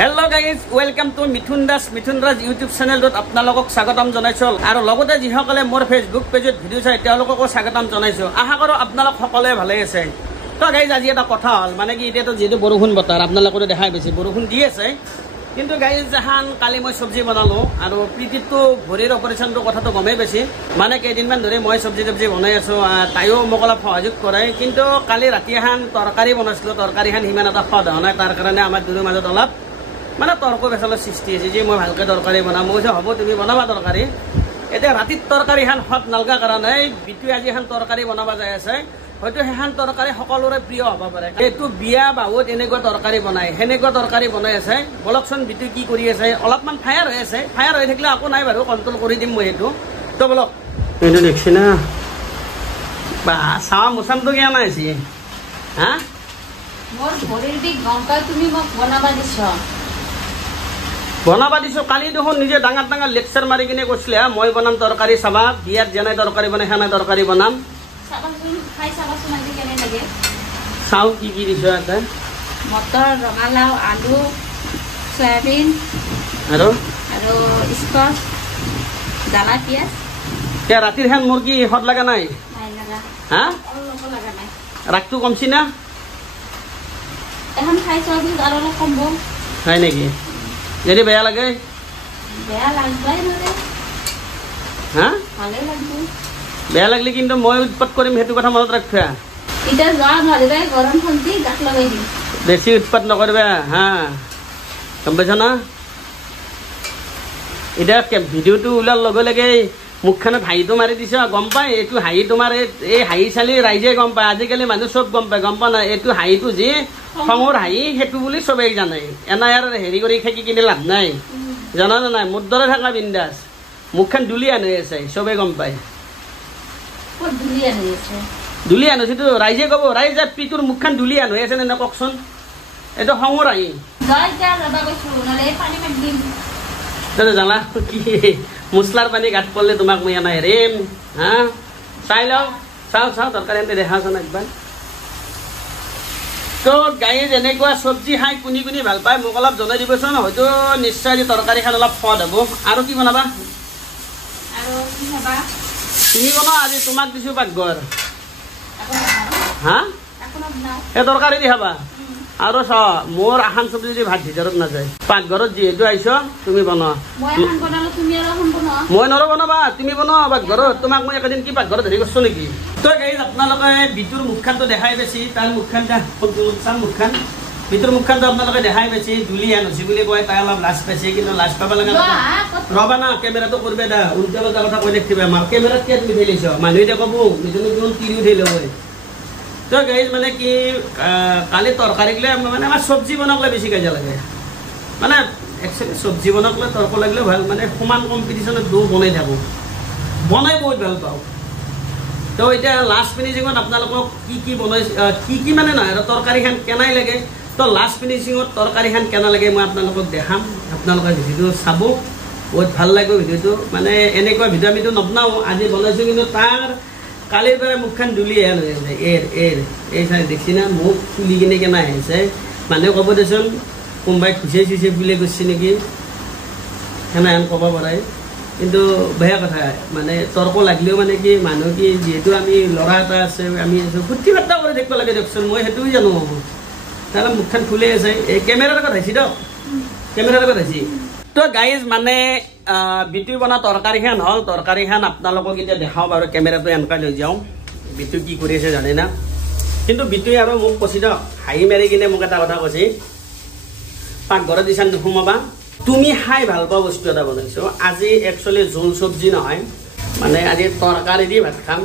Hello guys, welcome to Mithun Das YouTube channel dot apnalokok swagotam janaisu aru logote jihokale mor Facebook page video chai teolokok swagotam janaisu aha koro apnalok hokole bhale ase to guys aji eta kotha hol mane ki eta to jetu borukhun botar apnalokore dekhai bechi borukhun di ase কিন্তু guys জাহান কালি মই সবজি বনালো আৰু প্ৰীতিটো ভৰিৰ অপাৰেচনটো কথা তো গমে বেছি মানে কেইদিনমান ধৰি মই সবজি বনাই আছো তাইও মোক অলপ সহযোগ কৰে কিন্তু কালি ৰাতি হান তৰকাৰী বনাইছিলো তৰকাৰীখন হিমান এটা সোৱাদ হোৱা নাই তাৰ কাৰণে আমাৰ দুৰৰ মাজত অলপ মানে তৰ্ক বেচালৰ সৃষ্টি হৈছে যে মই ভালকৈ তৰকাৰী বনাম মই হ'ব তুমি বনাবা তৰকাৰী এতিয়া ৰাতিত তৰকাৰীখন সোৱাদ নালগা কাৰণে বিটু আজি এখন তৰকাৰী বনাবা যাই আছে হয়তো হেহান তৰকাৰী সকলোৰে প্ৰিয় হ'ব পাৰে এইটো বিয়া বাহুত এনেকুৱা তৰকাৰী বনাই হেনেকুৱা তৰকাৰী বনাই আছে বলকচোন বিটু কি কৰি আছে অলপমান ফায়াৰ হৈ আছে ফায়াৰ হৈ থাকিলে আকৌ নাই বাৰু কন্ট্ৰোল কৰি দিম মই সেইটো তো বলক এইটো দেখছি না বা চাৱা মুছামটো কিয় নাই আছে হা মোৰ ভৰিৰ বিষ গম পাই তুমি মোক বনাবা দিছো কালি দেখোন নিজে ডাঙৰ ডাঙৰ লেকচাৰ মাৰি কিনে কৈছিলে মই বনাম তৰকাৰী চাবা বিয়াত যেনে তৰকাৰী বনাই হেনে তৰকাৰী বনাম চাও কি কি দিছো আছে মটৰ ৰঙালাও আলু সয়াবিন আৰু স্কচ জ্বালা পিয়াজ কে ৰাতিৰ হেন মুৰ্গী হদ লাগা নাই হা ৰাগটো কমছি না এখন খাই চোৱা পিছত আৰু অলপ কমব হয় নেকি যদি বেয়া লাগে বেয়া লাগবাই নৰে হা ভালে লাগব বেয়া লাগলে কিন্তু মই উৎপাত কৰিম সেইটো কথা মনত ৰাখিবা এটা যোৱা নৰিবা গৰম খন্তি গাত লগাই দিম বেছি উৎপাত নকৰিবা হা গম পাইছা না এতিয়া ভিডিঅ'টো ওলাৰ লগে লগে মুখখনত হাঁহিটো মাৰি দিছ গম পাই এইটো হাঁহি তোমাৰ এই হাঁহি চালি ৰাইজে গম পায় আজিকালি মানুহ চব গম পায় গম পা নাই এইটো হাঁহিটো যি খঙৰ হাঁহি সেইটো বুলি চবেই জানে এনাই আৰু হেৰি কৰি থাকি কিনে লাভ নাই জানা নে নাই মোৰ দৰে থাকা বিন্দাছ মুখখন দুলীয়া হৈ আছে চবেই গম পায় দুলীয়া হৈছেতো ৰাইজে ক'ব ৰাইজে পিটোৰ মুখখন দুলীয়া হৈ আছে নে কওকচোন এইটো খঙৰ হাঁহি জানা কি মছলাৰ পানী গাত পৰলে তোমাক মই এনাই হেৰিম হা চাই লওঁ চাওঁ তৰকাৰী এনে দেখাচোন একবাৰ তো গাইজ এনেকুৱা চব্জি খাই কোনি কোনি ভাল পায় মোক অলপ জনাই দিবচোন হয়তো নিশ্চয় আজি তৰকাৰীখন অলপ সোৱাদ হ'ব আৰু কি বনাবা তুমি বনোৱা আজি তোমাক দিছো পাকঘৰ হা এই তৰকাৰী দি খাবা আৰু চা মোৰ আখান চব্জি যদি ভাত ভিতৰত নাযায় পাকঘৰত যিহেতু আহিছ তুমি বনোৱা মই নৰো বনাবা তুমি বনোৱা পাকঘৰত তোমাক মই একেদিন কি পাকঘৰত হেৰি কৰিছো নেকি তই গাইজ আপোনালোকে বিটুৰ মুখখানটো দেখাই বেছি তাৰ মুখখান চাম মুখখান বিটুৰ মুখখানটো আপোনালোকে দেখাই বেছি দুলীয়া নচি বুলি কয় তাই অলপ লাজ পাইছে কিন্তু লাজ পাব লগা ৰবা না কেমেৰাটো কৰবে দা উল্টা পাল্টা কথা কৈ দেখিবা আমাৰ কেমেৰাত কিয় তুমি ঠেলিছ মানুহে এতিয়া ক'ব নিজনে কিমান তিৰি উঠিলে হয় তো গাইজ মানে কি কালি তৰকাৰী গ'লে মানে আমাৰ চব্জি বনাবলৈ বেছি কাজিয়া লাগে মানে একচুৱেলি চব্জি বনাবলৈ তৰ্ক লাগিলে ভাল মানে সমান কম্পিটিশ্যনত দৌ বনাই থাকোঁ বনাই বহুত ভাল পাওঁ তো এতিয়া লাষ্ট ফিনিচিঙত আপোনালোকক কি বনাইছে কি মানে নহয় আৰু তৰকাৰীখন কেনাই লাগে তো লাষ্ট ফিনিচিঙত তৰকাৰীখন কেনে লাগে মই আপোনালোকক দেখাম আপোনালোকে ভিডিঅ'টো চাব বহুত ভাল লাগিব ভিডিঅ'টো মানে এনেকুৱা ভিডিঅ' আমিতো নবনাওঁ আজি বনাইছোঁ কিন্তু তাৰ কালিৰ পৰা মুখখন দুলীয়া হৈ আছে এই চাই দেখছি না মুখ ফুলি কিনে কেনে আহিছে মানুহে ক'ব দেচোন কোনোবাই খুচিয়াই চুচিয়াই ফুলে গৈছে নেকি সেনেহেন ক'ব পাৰে কিন্তু বেয়া কথা মানে তৰ্ক লাগিলেও মানে কি মানুহ কি যিহেতু আমি ল'ৰা এটা আছে আমি ফূৰ্তি ফাৰ্তা কৰি থাকিব লাগে দিয়কচোন মই সেইটোও জানো তাৰমানে মুখখন ফুলে আছে এই কেমেৰাৰ আগত আহিছে দিয়ক কেমেৰাৰ আগত আহিছে তো গাইজ মানে বিটু বনা তৰকাৰীখন হ'ল তৰকাৰীখন আপোনালোকক এতিয়া দেখাওঁ বাৰু কেমেৰাটো এনেকৈ লৈ যাওঁ বিটু কি কৰি আছে জানে না কিন্তু বিটুৱে আৰু মোক কৈছে দিয়ক হাঁহি মাৰি কিনে মোক এটা কথা কৈছে পাকঘৰত দিছা নোসোমাবা তুমি খাই ভাল পোৱা বস্তু এটা বনাইছোঁ আজি একচুৱেলি জোল চব্জি নহয় মানে আজি তৰকাৰী দি ভাত খাম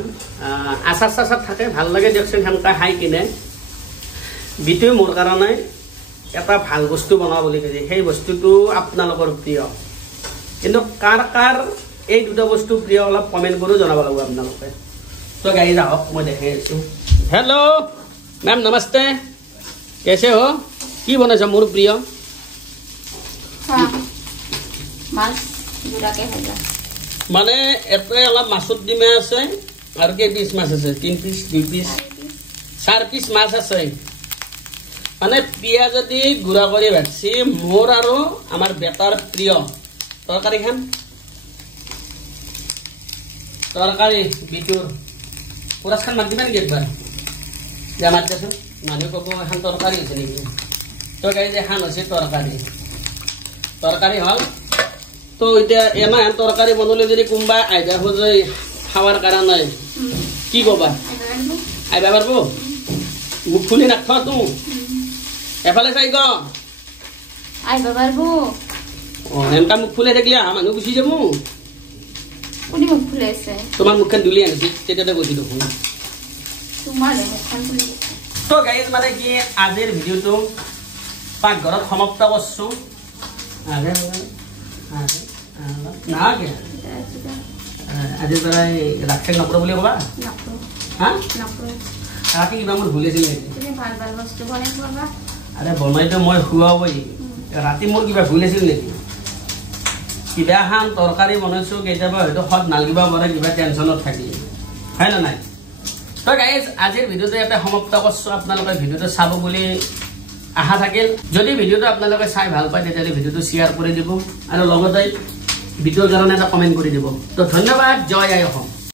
আচাৰ চাচাৰ থাকে ভাল লাগে দিয়কচোন সেনেকৈ খাই কিনে বিটুৱে মোৰ কাৰণে এটা ভাল বস্তু বনোৱা বুলি কৈছে সেই বস্তুটো আপোনালোকৰ প্ৰিয় কিন্তু কাৰ কাৰ এই দুটা বস্তু প্ৰিয় অলপ কমেণ্ট কৰি জনাব লাগিব আপোনালোকে তো গাড়ী যাওক মই দেখাই আছোঁ হেল্ল' মেম নমস্তে কেছে হ কি বনাইছা মোৰ প্ৰিয় মানে এটাই অলপ মাছত ডিমে আছে আৰু কেই পিচ মাছ আছে 3 পিচ 2 পিচ 4 পিচ মাছ আছে মানে পিঁয়াজ দি গুড়া কৰি ভাজছি মোৰ আৰু আমাৰ বেটাৰ প্ৰিয় তৰকাৰীখন তৰকাৰী বিটুৰ পুৰাজখন মাত দিবা নেকি একবাৰ যা মাত দেচোন মানুহ ক'ব এখন তৰকাৰী হৈছে নেকি তো গাইজ এখন হৈছে তৰকাৰী হ'ল তো এতিয়া এনে তৰকাৰী বনালে যদি কোনোবা আইবা খোজে খাৱাৰ কাৰণে কি ক'বা আইবা পাৰব মুখ খুলি নাথ তো এফালে চাই গ আইবা পারব এনেকা মুখ ফুলে থাকিলে মানুহ গুচি যাব কোনি মুখ ফুলাইছে তোমাৰ মুখখন দুলি আনিছি তেতিয়াতে কৈছি দেখোন তোমাৰ মুখখন ফুলাইছে তো গাইজ মানে কি আজিৰ ভিডিঅ'টো পাকঘৰত সমাপ্ত কৰিছো আজিৰ পৰাই ৰাখে নপৰে বুলি ক'বা হা ৰাখি কিবা মোৰ ভুল আছিল নেকি আৰে বনাইতো মই খুৱাবই ৰাতি মোৰ কিবা ভুল আছিল নেকি কিবা এখন তৰকাৰী বনাইছো কেতিয়াবা হয়তো সদ নালাগিব পাৰে কিবা টেনশ্যনত থাকি হয় না নাই তো গাইজ আজিৰ ভিডিঅ'টো ইয়াতে সমাপ্ত কৰিছো আপোনালোকে ভিডিঅ'টো চাব বুলি আশা থাকিল যদি ভিডিঅ'টো আপোনালোকে চাই ভাল পায় তেতিয়াহ'লে ভিডিঅ'টো শ্বেয়াৰ কৰি দিব আৰু লগতে ভিডিঅ'ৰ কাৰণে এটা কমেণ্ট কৰি দিব তো ধন্যবাদ জয় আই অসম